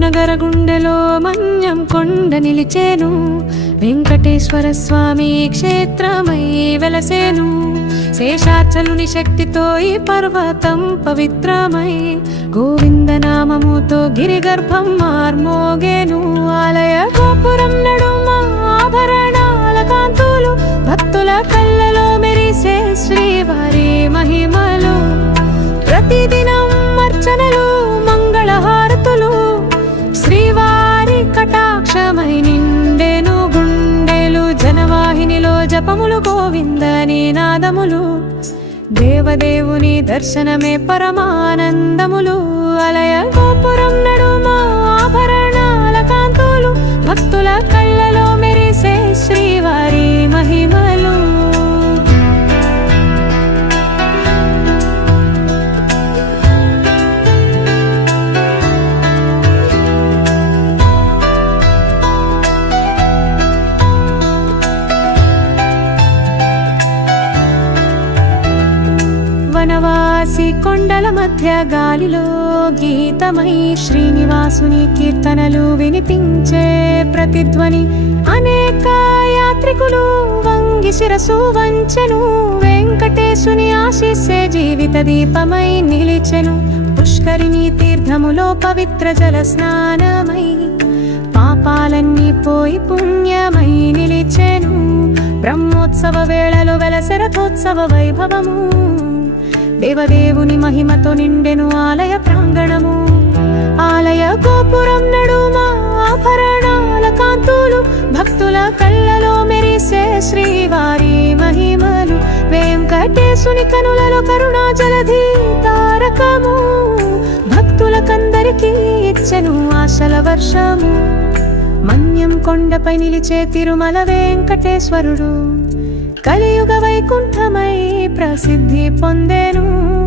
నగర గుండెలో మన్యం కొండ నిలిచేను. వెంకటేశ్వర స్వామి క్షేత్రమై వెలసేను. శేషాచలుని శక్తితో ఈ పర్వతం పవిత్రమై గోవింద నామముతో గిరిగర్భం మార్మోగేను ఆలయ గోపురం నడుమ ఆభరణాల కాంతులు భక్తుల కళ్ళలో మెరిసే శ్రీవారి మహిమలు. ప్రతిదినం జపములు గోవింద నాదములు. దేవదేవుని దర్శనమే పరమానందములు. అలయ వనవాసి కొండల మధ్య గాలిలో గీతమై శ్రీనివాసుని కీర్తనలు వినిపించే ప్రతిధ్వని. అనేక యాత్రికులు వంగి శిరసు వంచెను. వెంకటేశుని ఆశిస్సే జీవిత దీపమై నిలిచెను. పుష్కరిణి తీర్థములో పవిత్ర జల స్నానమై. పాపాలన్నీ పోయి పుణ్యమై నిలిచెను. బ్రహ్మోత్సవ వేళలో వెలసరథోత్సవ వైభవము. దేవదేవుని మహిమతో నిండెను ఆలయ ప్రాంగణము. ఆలయ గోపురం నడుమ ఆభరణాల కాంతులు భక్తుల కళ్ళలో మెరిసే శ్రీవారి మహిమలు. వెంకటేశుని కనులలో కరుణా జలధి తారకము భక్తులకందరికీ ఇచ్చెను ఆశల వర్షము. మన్యం కొండపై నిలిచే తిరుమల వెంకటేశ్వరుడు. కలియుగ వైకుంఠమై సిద్ధి పొందేను.